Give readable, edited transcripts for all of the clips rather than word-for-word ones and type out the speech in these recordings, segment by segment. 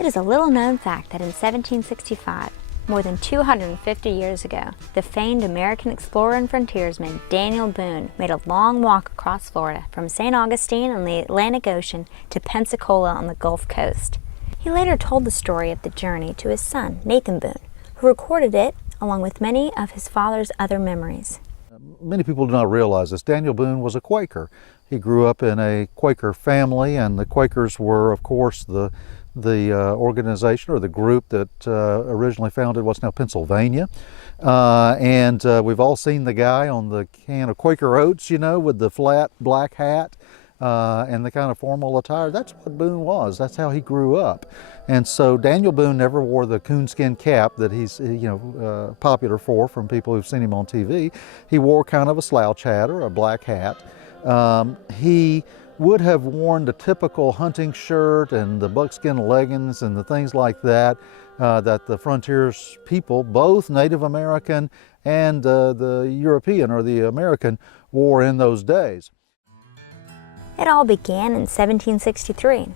It is a little-known fact that in 1765, more than 250 years ago, the famed American explorer and frontiersman Daniel Boone made a long walk across Florida from St. Augustine on the Atlantic Ocean to Pensacola on the Gulf Coast. He later told the story of the journey to his son, Nathan Boone, who recorded it along with many of his father's other memories. Many people do not realize this. Daniel Boone was a Quaker. He grew up in a Quaker family, and the Quakers were, of course, the organization or the group that originally founded what's now Pennsylvania. We've all seen the guy on the can of Quaker Oats, you know, with the flat black hat and the kind of formal attire. That's what Boone was. That's how he grew up. And so Daniel Boone never wore the coonskin cap that he's popular for from people who've seen him on TV. He wore kind of a slouch hat or a black hat. He would have worn the typical hunting shirt and the buckskin leggings and the things like that that the frontiers people, both Native American and the European or the American, wore in those days. It all began in 1763,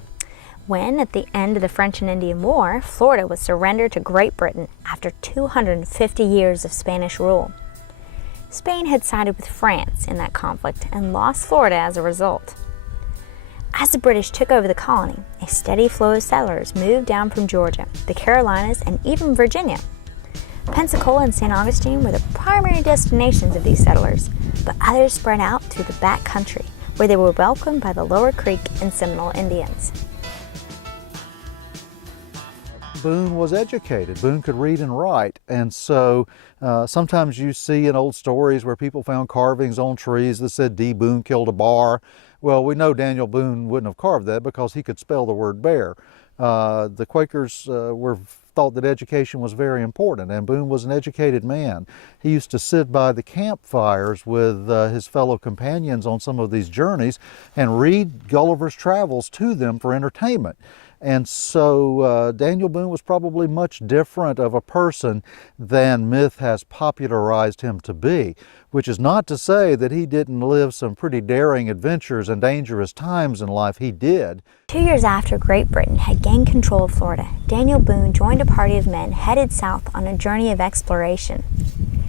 when, at the end of the French and Indian War, Florida was surrendered to Great Britain after 250 years of Spanish rule. Spain had sided with France in that conflict and lost Florida as a result. As the British took over the colony, a steady flow of settlers moved down from Georgia, the Carolinas, and even Virginia. Pensacola and St. Augustine were the primary destinations of these settlers, but others spread out through the back country, where they were welcomed by the Lower Creek and Seminole Indians. Boone was educated. Boone could read and write, and so sometimes you see in old stories where people found carvings on trees that said D. Boone killed a bar. Well, we know Daniel Boone wouldn't have carved that because he could spell the word bear. The Quakers thought that education was very important, and Boone was an educated man. He used to sit by the campfires with his fellow companions on some of these journeys and read Gulliver's Travels to them for entertainment. And so Daniel Boone was probably much different of a person than myth has popularized him to be, which is not to say that he didn't live some pretty daring adventures and dangerous times in life. He did. 2 years after Great Britain had gained control of Florida, Daniel Boone joined a party of men headed south on a journey of exploration.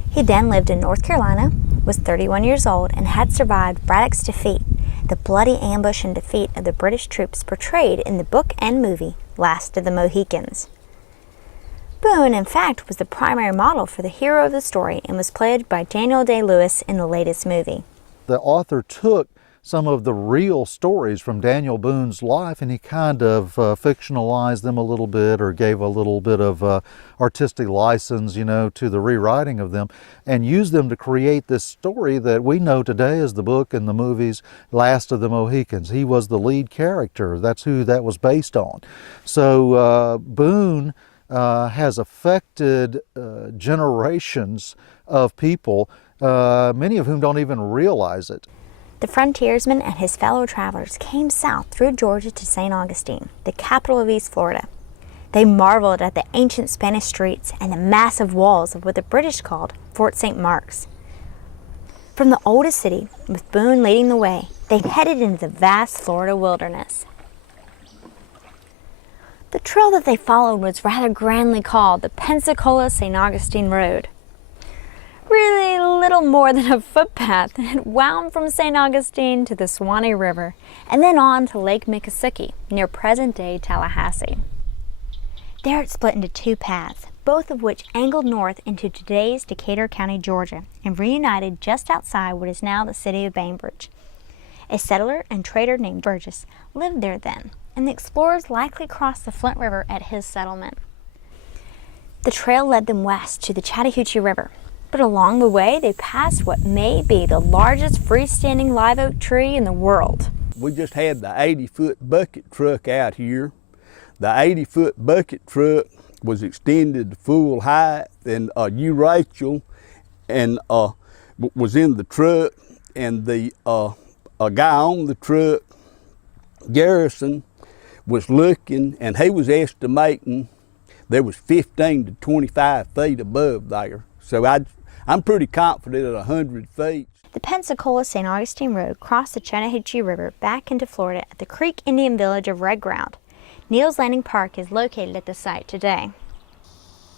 He then lived in North Carolina, was 31 years old, and had survived Braddock's defeat, the bloody ambush and defeat of the British troops portrayed in the book and movie Last of the Mohicans. Boone, in fact, was the primary model for the hero of the story and was played by Daniel Day-Lewis in the latest movie. The author took some of the real stories from Daniel Boone's life and he kind of fictionalized them a little bit, or gave a little bit of artistic license, you know, to the rewriting of them, and used them to create this story that we know today as the book and the movies Last of the Mohicans. He was the lead character. That's who that was based on. So Boone has affected generations of people, many of whom don't even realize it. The frontiersman and his fellow travelers came south through Georgia to St. Augustine, the capital of East Florida. They marveled at the ancient Spanish streets and the massive walls of what the British called Fort St. Mark's. From the oldest city, with Boone leading the way, they headed into the vast Florida wilderness. The trail that they followed was rather grandly called the Pensacola-St. Augustine Road. Really little more than a footpath that wound from St. Augustine to the Suwannee River and then on to Lake Miccosukee near present-day Tallahassee. There it split into two paths, both of which angled north into today's Decatur County, Georgia, and reunited just outside what is now the city of Bainbridge. A settler and trader named Burgess lived there then, and the explorers likely crossed the Flint River at his settlement. The trail led them west to the Chattahoochee River, but along the way they passed what may be the largest freestanding live oak tree in the world. We just had the 80-foot bucket truck out here. The 80-foot bucket truck was extended to full height, and you, Rachel, and was in the truck, and the a guy on the truck, Garrison, was looking, and he was estimating there was 15 to 25 feet above there. So I'm pretty confident at 100 feet. The Pensacola-St. Augustine Road crossed the Chattahoochee River back into Florida at the Creek Indian village of Red Ground, Neal's Landing Park is located at the site today.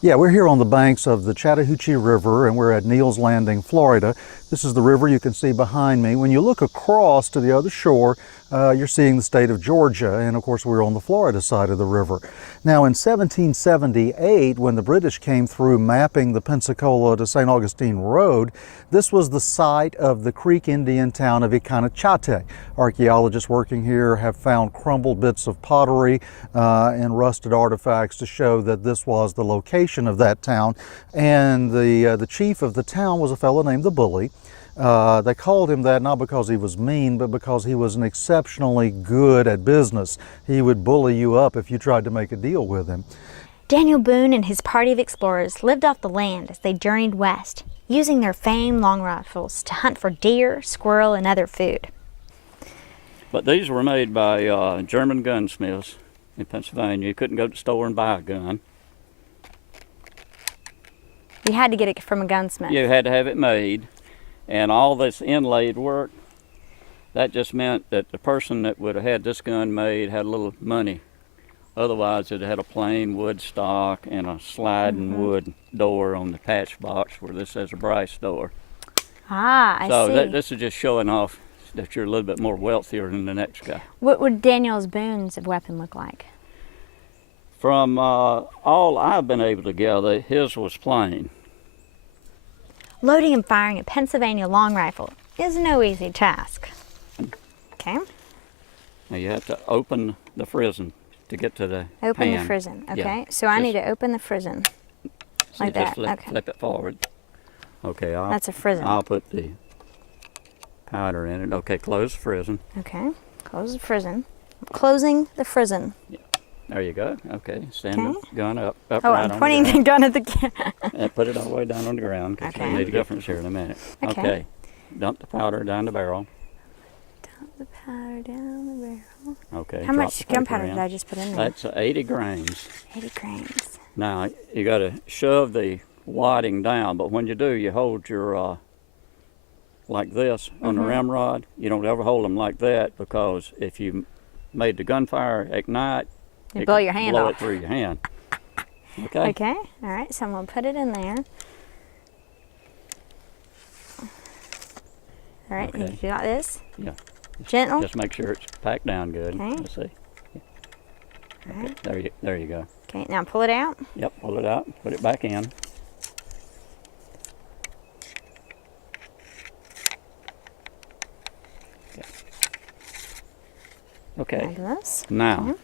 Yeah, we're here on the banks of the Chattahoochee River, and we're at Neal's Landing, Florida. This is the river you can see behind me. When you look across to the other shore, you're seeing the state of Georgia, and of course we're on the Florida side of the river. Now in 1778, when the British came through mapping the Pensacola to St. Augustine Road, this was the site of the Creek Indian town of Icanachate. Archaeologists working here have found crumbled bits of pottery and rusted artifacts to show that this was the location of that town. And the chief of the town was a fellow named the Bully. They called him that not because he was mean, but because he was exceptionally good at business. He would bully you up if you tried to make a deal with him. Daniel Boone and his party of explorers lived off the land as they journeyed west, using their famed long rifles to hunt for deer, squirrel, and other food. But these were made by German gunsmiths in Pennsylvania. You couldn't go to the store and buy a gun. You had to get it from a gunsmith. You had to have it made. And all this inlaid work, that just meant that the person that would have had this gun made had a little money. Otherwise, it had a plain wood stock and a sliding wood door on the patch box where this says a brass door. Ah, I see. So this is just showing off that you're a little bit more wealthier than the next guy. What would Daniel Boone's weapon look like? From all I've been able to gather, his was plain. Loading and firing a Pennsylvania long rifle is no easy task. Okay. Now you have to open the frizzen to get to the Open pan. the frizzen. Okay. Yeah. So I need to open the frizzen like that. Just Okay. flip it forward. Okay. That's a frizzen. I'll put the powder in it. Okay, close the frizzen. Okay. Close the frizzen. Closing the frizzen. There you go. Okay, stand Okay. the gun up Oh, right I'm pointing on the the gun at the camera. ground. And put it all the way down on the ground because Okay. we'll need a difference here in a minute. Okay. Dump the powder down the barrel. The powder down the barrel. Okay. How drop much the paper gunpowder in. did I just put in there? That's 80 grains. 80 grains. Now, you got to shove the wadding down, but when you do, you hold your, like this on the ramrod. You don't ever hold them like that because if you made the gunfire ignite, You it blow can your hand blow off. it through your hand. Okay? Okay. All right. So I'm going to put it in there. All right. Okay. You got this? Yeah. Gentle? Just make sure it's packed down good. Okay. Let's see. All right. There you go. Okay. Now pull it out. Yep, pull it out, put it back in. Okay. Like this. Now,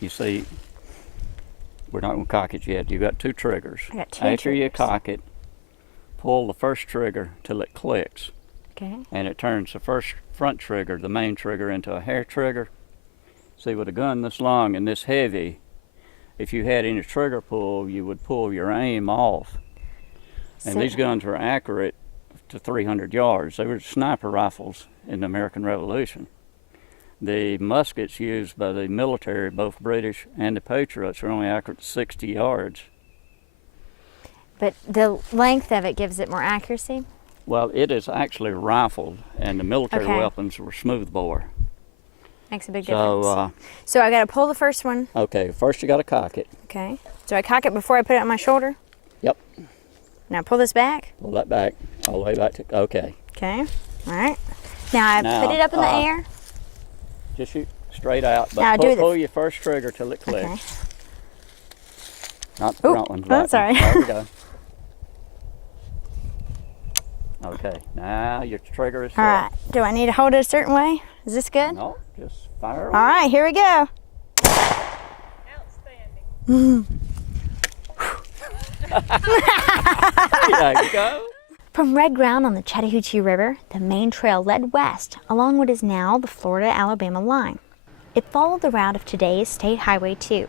you see, we're not going to cock it yet. You've got two triggers. I got two After you triggers. cock it, pull the first trigger till it clicks, Okay. and it turns the first front trigger, the main trigger, into a hair trigger. See, with a gun this long and this heavy, if you had any trigger pull, you would pull your aim off. And So- these guns were accurate to 300 yards. They were sniper rifles in the American Revolution. The muskets used by the military, both British and the Patriots, were only accurate to 60 yards. But the length of it gives it more accuracy? Well, it is actually rifled, and the military Okay. weapons were smoothbore. Makes a big difference. So, So I got to pull the first one. okay, first you got to cock it. Okay. So I cock it before I put it on my shoulder. Yep, Now pull this back. pull that back, all the way back to, okay. Okay. All right. Now I Now, put it up in the air. Just shoot straight out, Now but do the- pull your first trigger till it clicks. Okay. Not the Oop, front one. oh, right sorry. one. There we go. Okay, now your trigger is set. All right. Do I need to hold it a certain way? Is this good? No, just fire All right. Here we go. There you go. From red ground on the Chattahoochee River, the main trail led west along what is now the Florida-Alabama line. It followed the route of today's State Highway 2.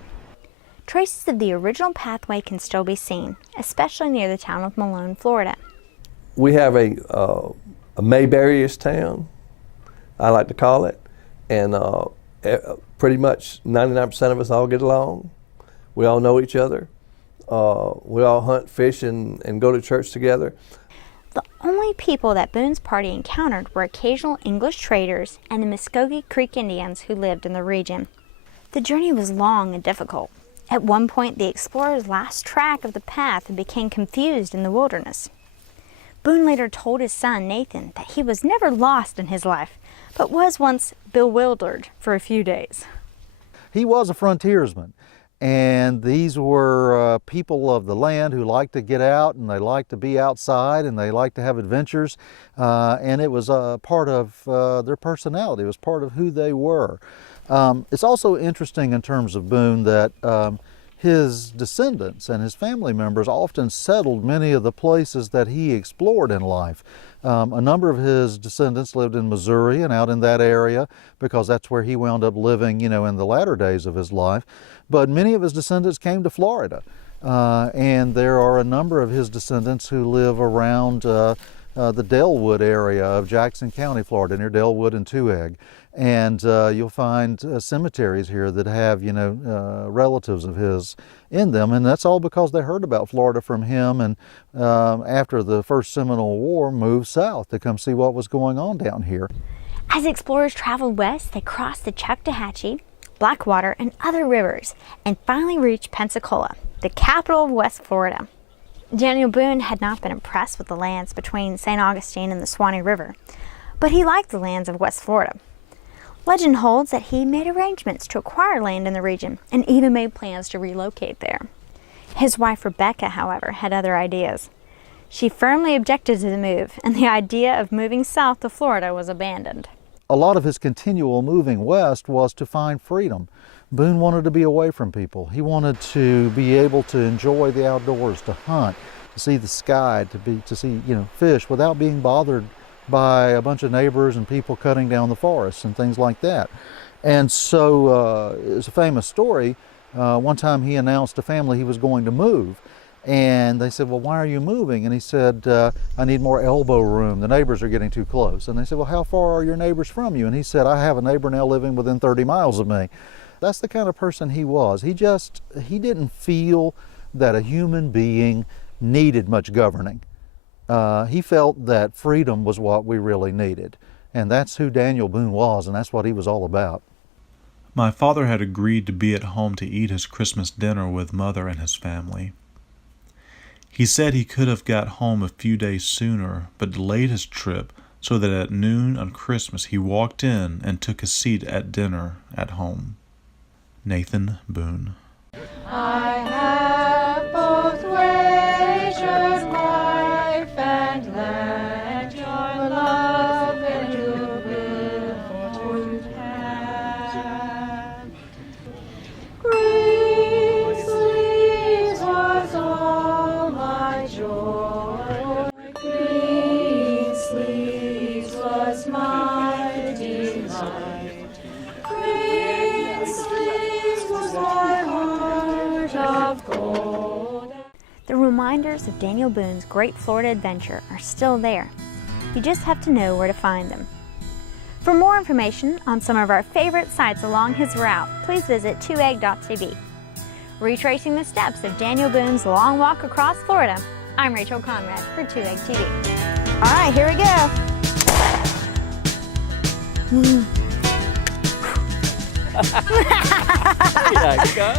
Traces of the original pathway can still be seen, especially near the town of Malone, Florida. We have a Mayberry-ish town, I like to call it, and pretty much 99% of us all get along. We all know each other. We all hunt, fish, and go to church together. The only people that Boone's party encountered were occasional English traders and the Muskogee Creek Indians who lived in the region. The journey was long and difficult. At one point, the explorers lost track of the path and became confused in the wilderness. Boone later told his son, Nathan, that he was never lost in his life, but was once bewildered for a few days. He was a frontiersman, and these were people of the land who liked to get out, and they liked to be outside, and they liked to have adventures, and it was a part of their personality. It was part of who they were. It's also interesting in terms of Boone that his descendants and his family members often settled many of the places that he explored in life. A number of his descendants lived in Missouri and out in that area because that's where he wound up living, you know, in the latter days of his life. But many of his descendants came to Florida, and there are a number of his descendants who live around the Delwood area of Jackson County, Florida, near Delwood and Tueg. And you'll find cemeteries here that have, you know, relatives of his in them, and that's all because they heard about Florida from him, and after the First Seminole War, moved south to come see what was going on down here. As explorers traveled west, they crossed the Chattahoochee, Blackwater, and other rivers, and finally reached Pensacola, the capital of West Florida. Daniel Boone had not been impressed with the lands between St. Augustine and the Suwannee River, but he liked the lands of West Florida. Legend holds that he made arrangements to acquire land in the region and even made plans to relocate there. His wife Rebecca, however, had other ideas. She firmly objected to the move, and the idea of moving south to Florida was abandoned. A lot of his continual moving west was to find freedom. Boone wanted to be away from people. He wanted to be able to enjoy the outdoors, to hunt, to see the sky, to see, you know, fish without being bothered by a bunch of neighbors and people cutting down the forests and things like that. And so it's a famous story. One time he announced to family he was going to move, and they said, well, why are you moving? And he said, I need more elbow room. The neighbors are getting too close. And they said, well, how far are your neighbors from you? And he said, I have a neighbor now living within 30 miles of me. That's the kind of person he was. He didn't feel that a human being needed much governing. He felt that freedom was what we really needed. And that's who Daniel Boone was, and that's what he was all about. My father had agreed to be at home to eat his Christmas dinner with Mother and his family. He said he could have got home a few days sooner, but delayed his trip so that at noon on Christmas he walked in and took a seat at dinner at home. Nathan Boone. I have both wagered life and land, your love and your good hand. Green sleeves was all my joy, green sleeves was my delight, green sleeves was my heart of gold. The reminders of Daniel Boone's great Florida adventure are still there. You just have to know where to find them. For more information on some of our favorite sites along his route, please visit twoegg.tv. Retracing the steps of Daniel Boone's long walk across Florida, I'm Rachel Conrad for 2Egg TV. All right, here we go. There you go.